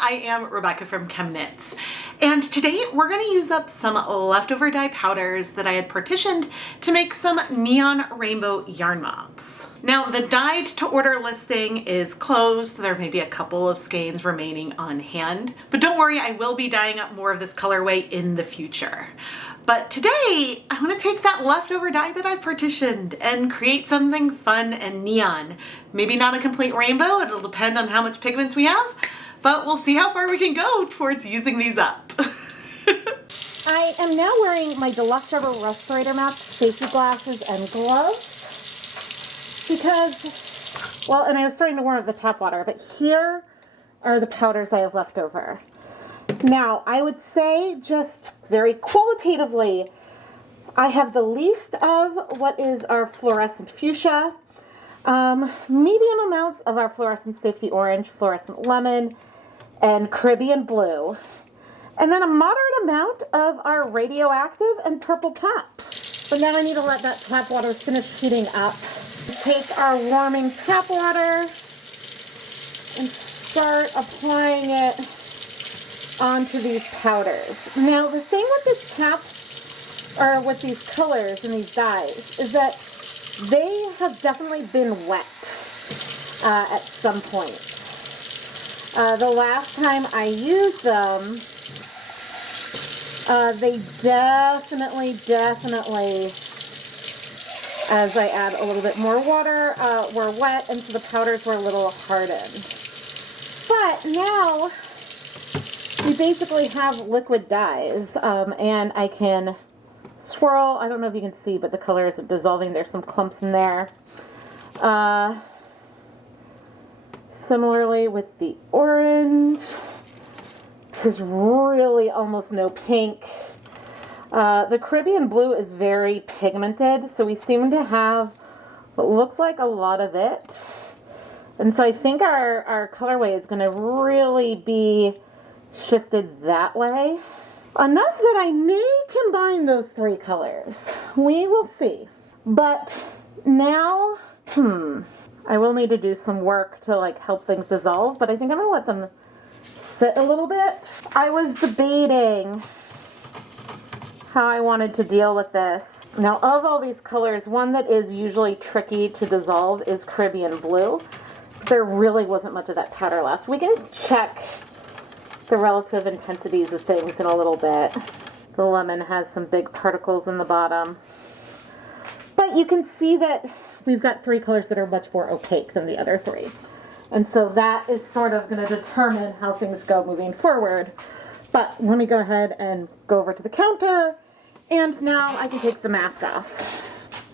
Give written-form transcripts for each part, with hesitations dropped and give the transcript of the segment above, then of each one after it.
I am Rebecca from ChemKnits, and today we're going to use up some leftover dye powders that I had partitioned to make some neon rainbow yarn mops. Now the dyed to order listing is closed. There may be a couple of skeins remaining on hand, but don't worry, I will be dyeing up more of this colorway in the future. But today, I want to take that leftover dye that I've partitioned and create something fun and neon. Maybe not a complete rainbow, it'll depend on how much pigments we have, but we'll see how far we can go towards using these up. I am now wearing my deluxe rubber respirator mask, safety glasses, and gloves because, well, and I was starting to warm up the tap water, but here are the powders I have left over. Now, I would say just very qualitatively, I have the least of what is our fluorescent fuchsia, medium amounts of our fluorescent safety orange, fluorescent lemon, and Caribbean blue, and then a moderate amount of our radioactive and purple tap. But now I need to let that tap water finish heating up. Take our warming tap water and start applying it onto these powders. Now the thing with this tap, or with these colors and these dyes, is that they have definitely been wet at some point. The last time I used them, they definitely, as I add a little bit more water, were wet, and so the powders were a little hardened. But now we basically have liquid dyes, and I can swirl. I don't know if you can see, but the color isn't dissolving. There's some clumps in there. Similarly with the orange, there's really almost no pink. The Caribbean blue is very pigmented, so we seem to have what looks like a lot of it. And so I think our colorway is going to really be shifted that way. Enough that I may combine those three colors. We will see. But now, I will need to do some work to like help things dissolve, but I think I'm gonna let them sit a little bit. I was debating how I wanted to deal with this. Now of all these colors, one that is usually tricky to dissolve is Caribbean blue. There really wasn't much of that powder left. We can check the relative intensities of things in a little bit. The lemon has some big particles in the bottom. But you can see that we've got three colors that are much more opaque than the other three. And so that is sort of going to determine how things go moving forward. But let me go ahead and go over to the counter, and now I can take the mask off.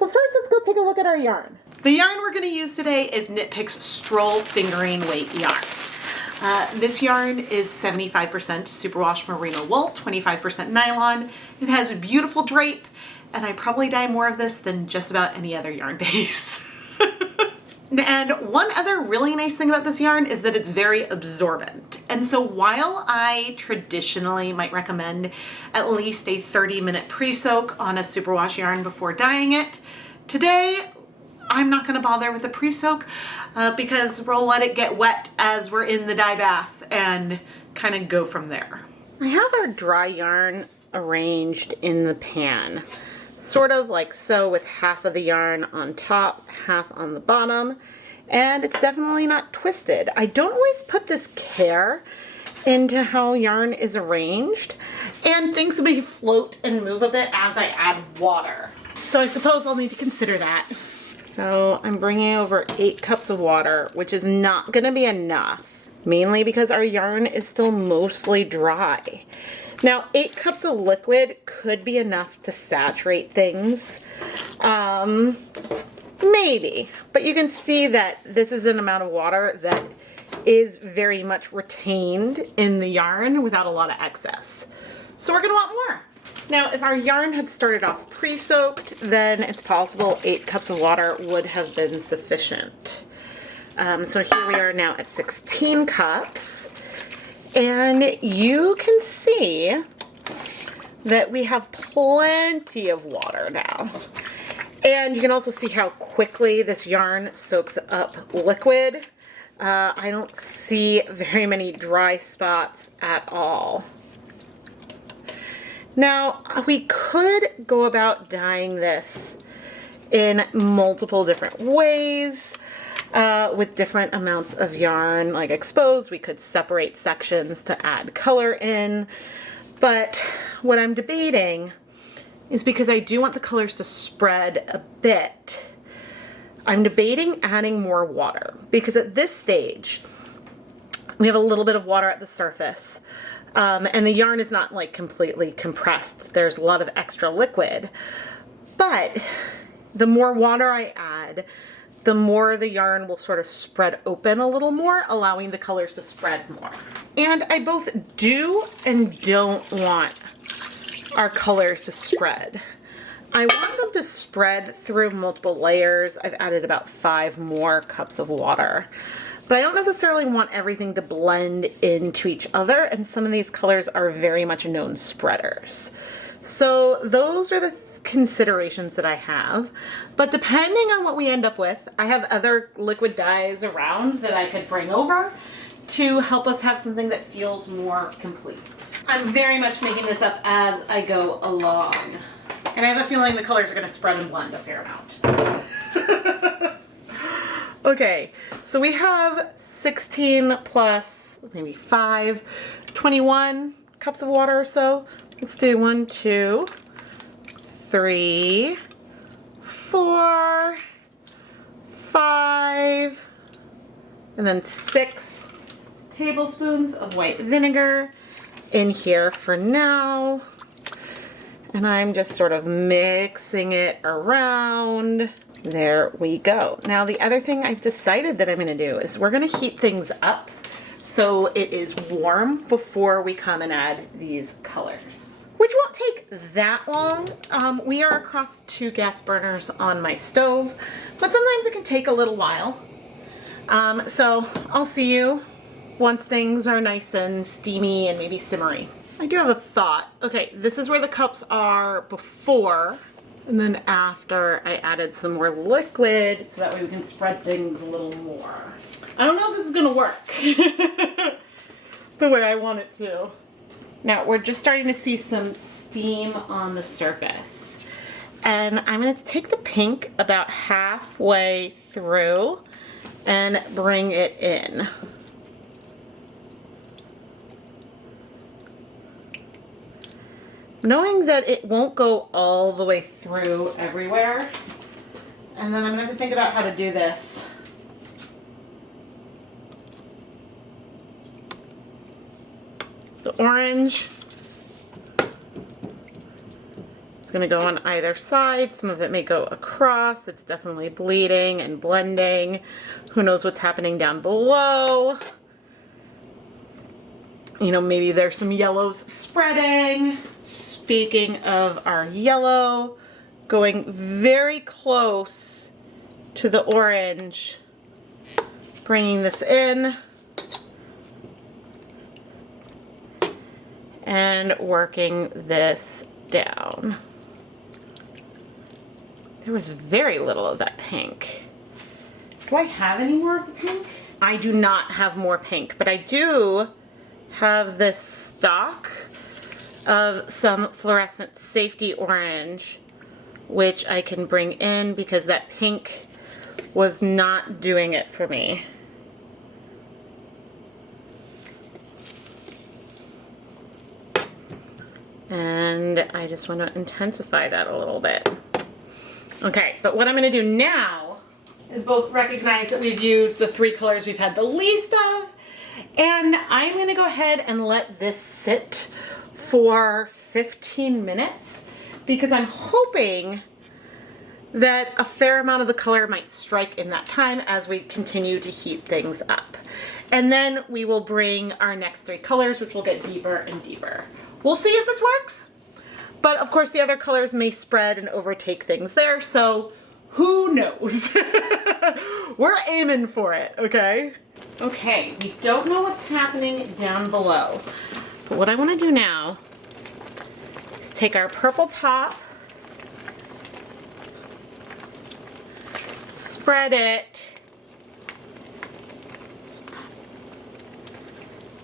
But first, let's go take a look at our yarn. The yarn we're going to use today is Knit Picks Stroll fingering weight yarn. This yarn is 75% superwash merino wool, 25% nylon. It has a beautiful drape, and I probably dye more of this than just about any other yarn base. And one other really nice thing about this yarn is that it's very absorbent. And so while I traditionally might recommend at least a 30-minute pre-soak on a superwash yarn before dyeing it, today I'm not going to bother with a pre-soak because we'll let it get wet as we're in the dye bath and kind of go from there. I have our dry yarn arranged in the pan, sort of like so, with half of the yarn on top, half on the bottom, and it's definitely not twisted. I don't always put this care into how yarn is arranged, and things may float and move a bit as I add water. So I suppose I'll need to consider that. So I'm bringing over 8 cups of water, which is not going to be enough, mainly because our yarn is still mostly dry. Now, 8 cups of liquid could be enough to saturate things, maybe, but you can see that this is an amount of water that is very much retained in the yarn without a lot of excess. So we're going to want more. Now, if our yarn had started off pre-soaked, then it's possible 8 cups of water would have been sufficient. So here we are now at 16 cups, and you can see that we have plenty of water now. And you can also see how quickly this yarn soaks up liquid. I don't see very many dry spots at all. Now, we could go about dyeing this in multiple different ways with different amounts of yarn, like exposed. We could separate sections to add color in. But what I'm debating is, because I do want the colors to spread a bit, I'm debating adding more water, because at this stage we have a little bit of water at the surface, and the yarn is not like completely compressed. There's a lot of extra liquid, but the more water I add, the more the yarn will sort of spread open a little more, allowing the colors to spread more. And I both do and don't want our colors to spread. I want them to spread through multiple layers. I've added about 5 more cups of water, but I don't necessarily want everything to blend into each other, and some of these colors are very much known spreaders. So those are the considerations that I have, but depending on what we end up with, I have other liquid dyes around that I could bring over to help us have something that feels more complete. I'm very much making this up as I go along, and I have a feeling the colors are going to spread and blend a fair amount. Okay, so we have 16 plus maybe 5, 21 cups of water or so. Let's do 1, 2, 3, 4, 5, and then 6 tablespoons of white vinegar in here for now. And I'm just sort of mixing it around. There we go. Now the other thing I've decided that I'm going to do is we're going to heat things up so it is warm before we come and add these colors, which won't take that long. We are across 2 gas burners on my stove, but sometimes it can take a little while. So I'll see you once things are nice and steamy and maybe simmery. I do have a thought. Okay, this is where the cups are before, and then after I added some more liquid so that way we can spread things a little more. I don't know if this is gonna work the way I want it to. Now we're just starting to see some steam on the surface, and I'm going to take the pink about halfway through and bring it in. Knowing that it won't go all the way through everywhere, and then I'm going to have to think about how to do this. The orange is going to go on either side. Some of it may go across. It's definitely bleeding and blending. Who knows what's happening down below? You know, maybe there's some yellows spreading. Speaking of our yellow, going very close to the orange, bringing this in and working this down. There was very little of that pink. Do I have any more of the pink? I do not have more pink, but I do have this stock of some fluorescent safety orange, which I can bring in because that pink was not doing it for me. And I just want to intensify that a little bit. Okay, but what I'm going to do now is both recognize that we've used the 3 colors we've had the least of, and I'm going to go ahead and let this sit for 15 minutes because I'm hoping that a fair amount of the color might strike in that time as we continue to heat things up. And then we will bring our next 3 colors, which will get deeper and deeper. We'll see if this works, but of course the other colors may spread and overtake things there, so who knows? We're aiming for it, okay? Okay, we don't know what's happening down below, but what I want to do now is take our purple pop, spread it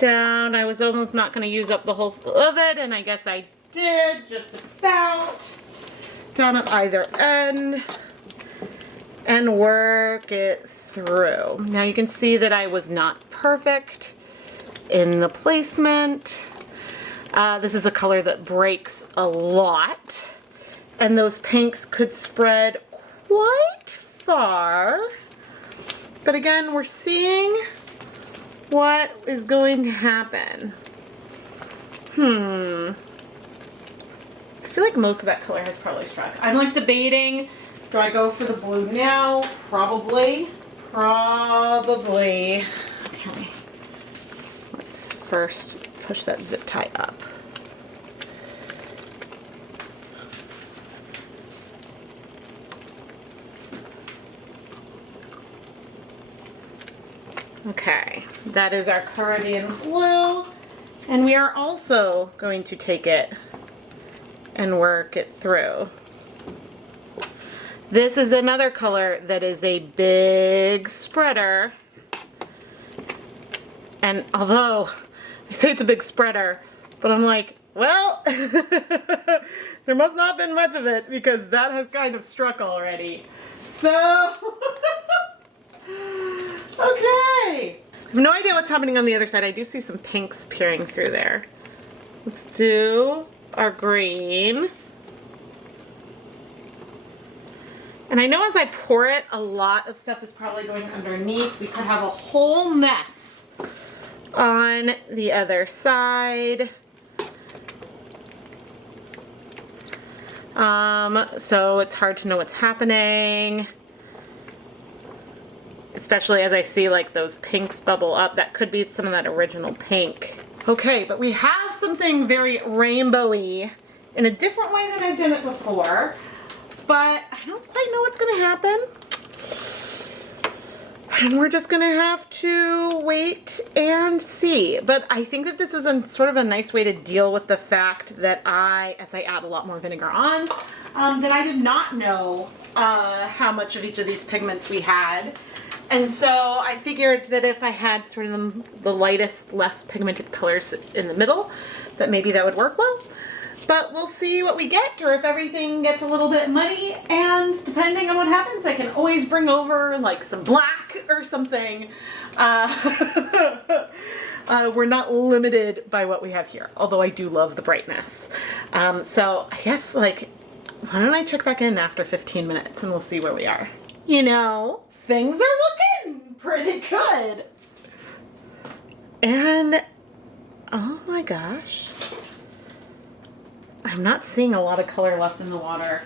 down. I was almost not going to use up the whole of it, and I guess I did, just about. Down at either end, and work it through. Now you can see that I was not perfect in the placement. This is a color that breaks a lot, and those pinks could spread quite far. But again, we're seeing what is going to happen. I feel like most of that color has probably struck. I'm like debating, do I go for the blue now? Probably. Probably. Okay. Let's first push that zip tie up. Okay, that is our Caribbean blue, and we are also going to take it and work it through. This is another color that is a big spreader, and although I say it's a big spreader, but I'm like, well, there must not have been much of it because that has kind of struck already. So, okay. I have no idea what's happening on the other side. I do see some pinks peering through there. Let's do our green. And I know as I pour it, a lot of stuff is probably going underneath. We could have a whole mess on the other side. So it's hard to know what's happening. Especially as I see like those pinks bubble up. That could be some of that original pink. Okay, but we have something very rainbowy in a different way than I've done it before. But I don't quite know what's gonna happen. And we're just gonna have to wait and see. But I think that this was sort of a nice way to deal with the fact that as I add a lot more vinegar on, that I did not know how much of each of these pigments we had. And so I figured that if I had sort of the lightest, less pigmented colors in the middle, that maybe that would work well. But we'll see what we get, or if everything gets a little bit muddy, and depending on what happens, I can always bring over like some black or something. We're not limited by what we have here, although I do love the brightness. So I guess like, why don't I check back in after 15 minutes and we'll see where we are. You know, things are looking pretty good. And, oh my gosh. I'm not seeing a lot of color left in the water.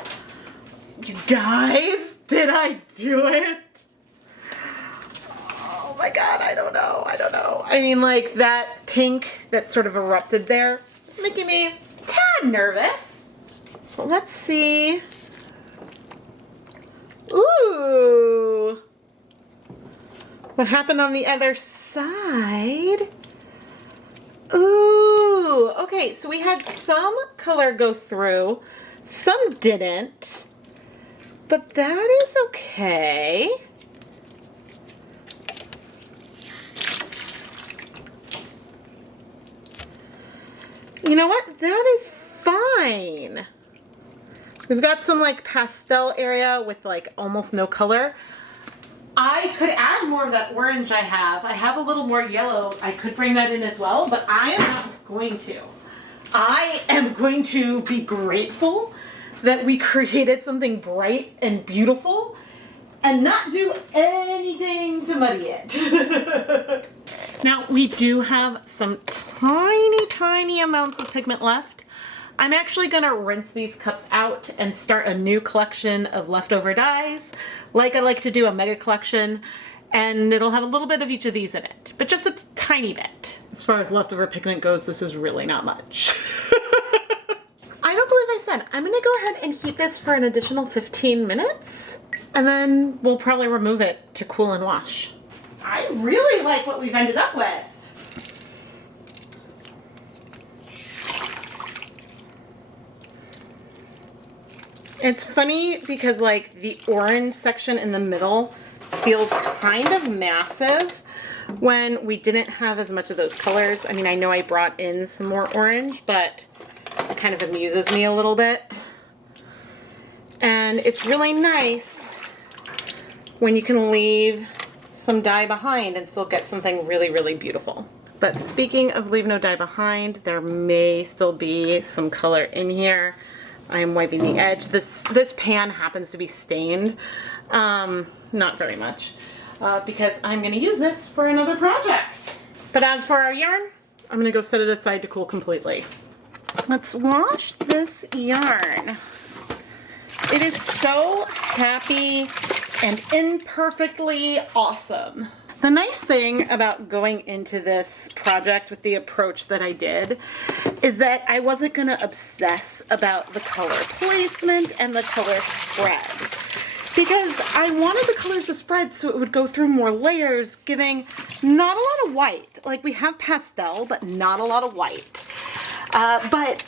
You guys, did I do it? Oh my god, I don't know. I mean, like, that pink that sort of erupted there is making me a tad nervous. But let's see. Ooh. What happened on the other side? Ooh, okay, so we had some color go through, some didn't, but that is okay. You know what? That is fine. We've got some like pastel area with like almost no color. I could add more of that orange I have. I have a little more yellow. I could bring that in as well, but I am not going to. I am going to be grateful that we created something bright and beautiful and not do anything to muddy it. Now, we do have some tiny amounts of pigment left. I'm actually gonna rinse these cups out and start a new collection of leftover dyes. Like I like to do a mega collection, and it'll have a little bit of each of these in it, but just a tiny bit. As far as leftover pigment goes, this is really not much. I don't believe I said, I'm gonna go ahead and heat this for an additional 15 minutes, and then we'll probably remove it to cool and wash. I really like what we've ended up with. It's funny because like the orange section in the middle feels kind of massive, when we didn't have as much of those colors. I mean, I know I brought in some more orange, but it kind of amuses me a little bit. And it's really nice when you can leave some dye behind and still get something really, really beautiful. But speaking of leave no dye behind, there may still be some color in here. I'm wiping the edge. This pan happens to be stained. Not very much, because I'm going to use this for another project. But as for our yarn, I'm going to go set it aside to cool completely. Let's wash this yarn. It is so happy and imperfectly awesome. The nice thing about going into this project with the approach that I did is that I wasn't going to obsess about the color placement and the color spread, because I wanted the colors to spread so it would go through more layers, giving not a lot of white. Like, we have pastel, but not a lot of white. But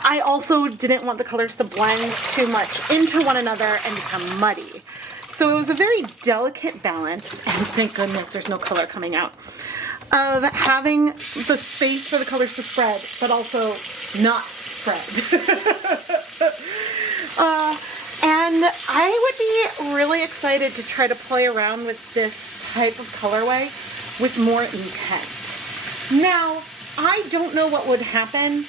I also didn't want the colors to blend too much into one another and become muddy. So it was a very delicate balance, and thank goodness there's no color coming out, of having the space for the colors to spread, but also not spread. And I would be really excited to try to play around with this type of colorway with more intent. Now, I don't know what would happen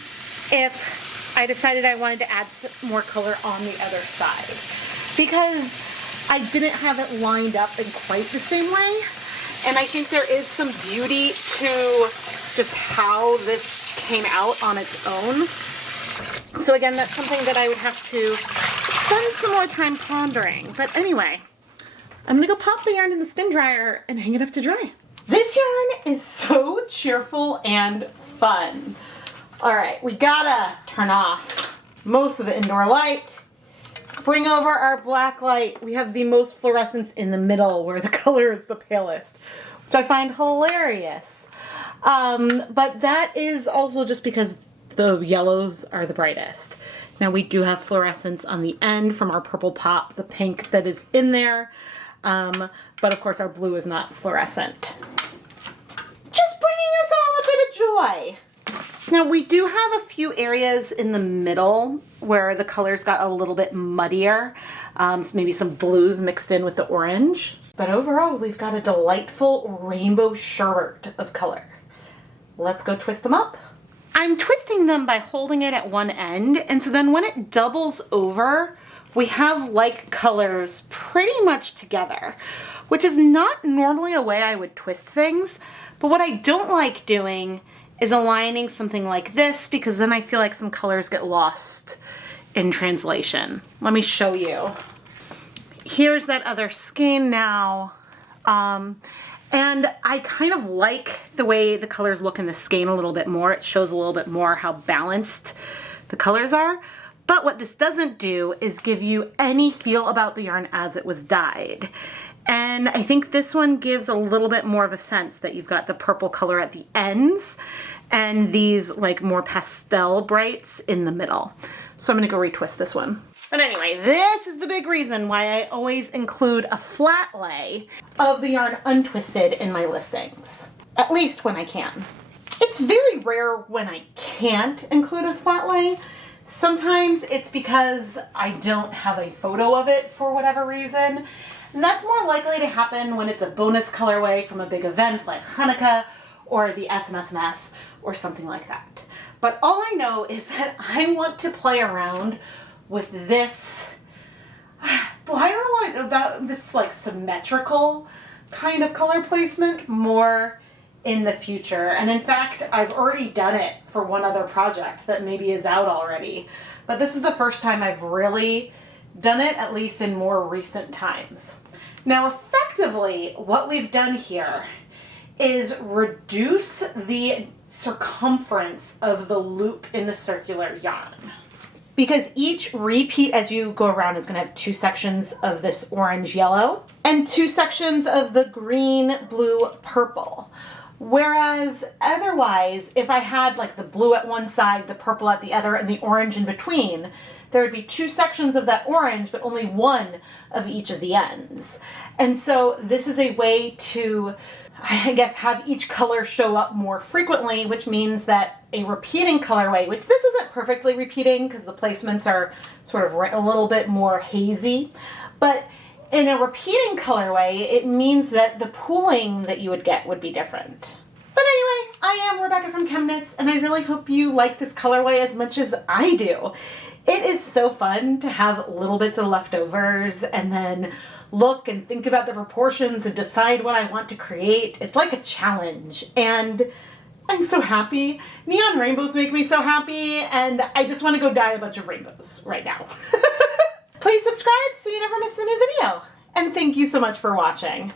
if I decided I wanted to add more color on the other side, because I didn't have it lined up in quite the same way, and I think there is some beauty to just how this came out on its own. So again, that's something that I would have to spend some more time pondering. But anyway, I'm gonna go pop the yarn in the spin dryer and hang it up to dry. This yarn is so cheerful and fun. All right, we gotta turn off most of the indoor light. Bring over our black light. We have the most fluorescence in the middle where the color is the palest, which I find hilarious. But that is also just because the yellows are the brightest. Now, we do have fluorescence on the end from our purple pop, the pink that is in there. But of course our blue is not fluorescent. Just bringing us all a bit of joy. Now, we do have a few areas in the middle where the colors got a little bit muddier. So maybe some blues mixed in with the orange. But overall, we've got a delightful rainbow sherbet of color. Let's go twist them up. I'm twisting them by holding it at one end, and so then when it doubles over, we have like colors pretty much together, which is not normally a way I would twist things. But what I don't like doing is aligning something like this, because then I feel like some colors get lost in translation. Let me show you. Here's that other skein now. And I kind of like the way the colors look in the skein a little bit more. It shows a little bit more how balanced the colors are. But what this doesn't do is give you any feel about the yarn as it was dyed. And I think this one gives a little bit more of a sense that you've got the purple color at the ends and these like more pastel brights in the middle. So I'm gonna go retwist this one. But anyway, this is the big reason why I always include a flat lay of the yarn untwisted in my listings, at least when I can. It's very rare when I can't include a flat lay. Sometimes it's because I don't have a photo of it for whatever reason. And that's more likely to happen when it's a bonus colorway from a big event like Hanukkah or the SMSMS or something like that. But all I know is that I want to play around with this, well, I don't know about this like symmetrical kind of color placement more in the future. And in fact, I've already done it for one other project that maybe is out already. But this is the first time I've really done it, at least in more recent times. Now, effectively, what we've done here is reduce the circumference of the loop in the circular yarn. Because each repeat as you go around is going to have two sections of this orange yellow and two sections of the green, blue, purple. Whereas otherwise, if I had like the blue at one side, the purple at the other, and the orange in between, there would be two sections of that orange, but only one of each of the ends. And so this is a way to I guess, have each color show up more frequently, which means that a repeating colorway, which this isn't perfectly repeating because the placements are sort of a little bit more hazy, but in a repeating colorway, it means that the pooling that you would get would be different. But anyway, I am Rebecca from ChemKnits, and I really hope you like this colorway as much as I do. It is so fun to have little bits of leftovers and then look and think about the proportions and decide what I want to create. It's like a challenge, and I'm so happy. Neon rainbows make me so happy, and I just want to go dye a bunch of rainbows right now. Please subscribe so you never miss a new video, and thank you so much for watching.